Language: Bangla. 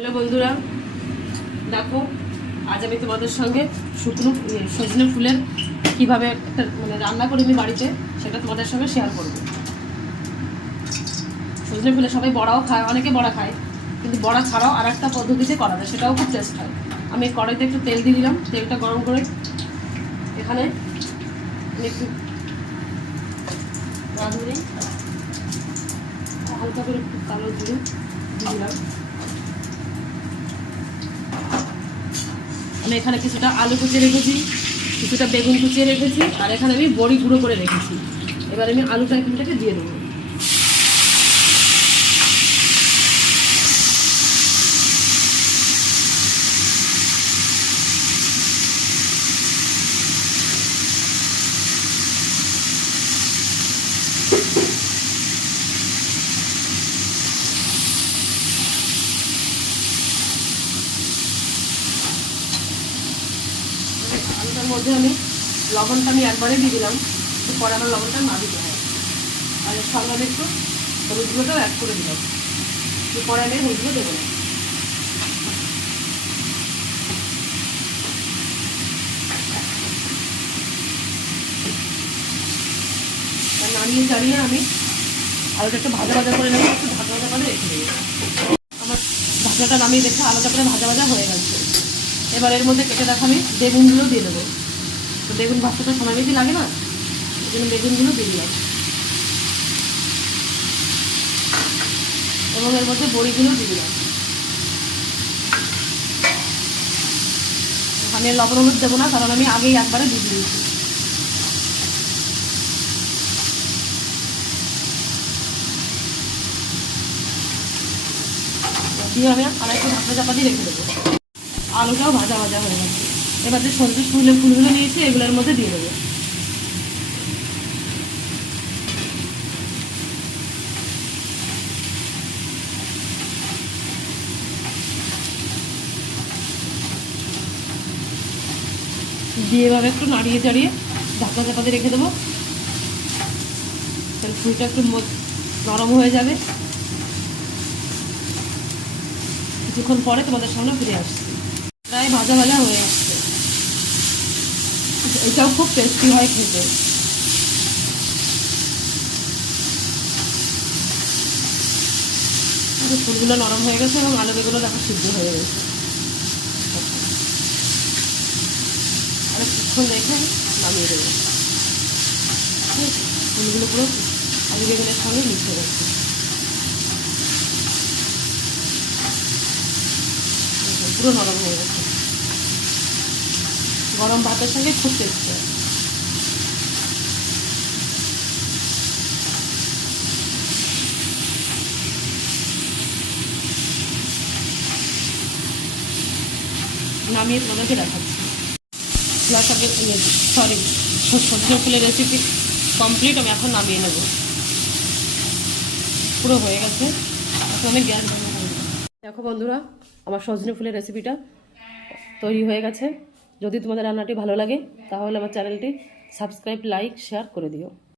হ্যালো বন্ধুরা, দেখো, আজ আমি তোমাদের সঙ্গে শুকনো সজনে ফুলের কীভাবে একটা মানে রান্না করি আমি বাড়িতে, সেটা তোমাদের সঙ্গে শেয়ার করব। সজনে ফুলে সবাই বড়াও খায়, অনেকে বড়া খায়, কিন্তু বড়া ছাড়াও আর একটা পদ্ধতিতে করা যায়, সেটাও খুব টেস্ট হয়। আমি কড়াইতে একটু তেল দিয়ে দিলাম, তেলটা গরম করে এখানে একটু রাঁধুনি, হালকা করে একটু কালো দিয়ে দিলাম। আমি এখানে কিছুটা আলু কুচিয়ে রেখেছি, কিছুটা বেগুন কুচিয়ে রেখেছি, আর এখানে আমি বড়ি গুঁড়ো করে রেখেছি। এবার আমি আলুটা এখানটাকে দিয়ে দেবো। মধ্যে আমি লবণটা আমি একবারে দিয়ে দিলাম তো পরে আমার লবণটা না দিতে হয়। আর সঙ্গে একটু হলুদ গুঁড়োটাও অ্যাড করে দিলাম। তো পরে আমি হলুদ গুঁড়ো দেবো। না নামিয়ে চালিয়ে আমি আলুটা একটু ভাজা ভাজা করে নেব, একটু ভাজা ভাজা করে রেখে দেবো। আমার ভাজাটা নামিয়ে দেখে আলাদা করে ভাজা ভাজা হয়ে গেছে। এবার এর মধ্যে কেটে রাখা আমি বেগুনগুলো দিয়ে দেবো। তো বেগুন ভাজতে তো সময় বেশি লাগে না? ওই জন্য বেগুনগুলো দিয়ে দিলাম। এবং এর মধ্যে বড়িগুলো দিয়ে দিলাম। আমি লবণ হলুদ দেবো না, কারণ আমি আগেই একবারে দিয়ে দিয়েছি। দিয়ে আমি একটু ঢাকা চাপা দিয়ে রেখে দেবো। আলুটাও ভাজা ভাজা হয়ে গেছে। এবার যে সবজি ফুলের ফুলগুলো নিয়েছি, এগুলোর মধ্যে দিয়ে দেবো। দিয়ে এবার একটু নাড়িয়ে চাড়িয়ে ঢাকা চাপাতে রেখে দেবো। তাহলে ফুলটা একটু নরম হয়ে যাবে। কিছুক্ষণ পরে তোমাদের সামনে ফিরে আসছি। প্রায় ভাজা ভাজা হয়ে আসছে। এটাও খুব টেস্টি হয় খেতে। আর ফুলগুলো নরম হয়ে গেছে এবং আলু বেগুলো দেখো সিদ্ধ হয়ে গেছে। আর কিছুক্ষণ রেখে নামিয়ে দেবো। ফুলগুলো পুরো আলু বেগুনের সঙ্গে মিশে গেছে। পুরো নরম হয়ে গেছে। গরম ভাতের সঙ্গে খুব টেস্ট নামিয়ে তোমাদেরকে দেখাচ্ছি। শাকের সরি সবজি ফুলের রেসিপি কমপ্লিট আমি এখন নামিয়ে নেব। পুরো হয়ে গেছে। এখন আমি গ্যাস। দেখো বন্ধুরা, আমার সজনে ফুলের রেসিপিটা তৈরি হয়ে গেছে। যদি তোমাদের রান্নাটি ভালো লাগে তাহলে আমার চ্যানেলটি সাবস্ক্রাইব লাইক শেয়ার করে দিও।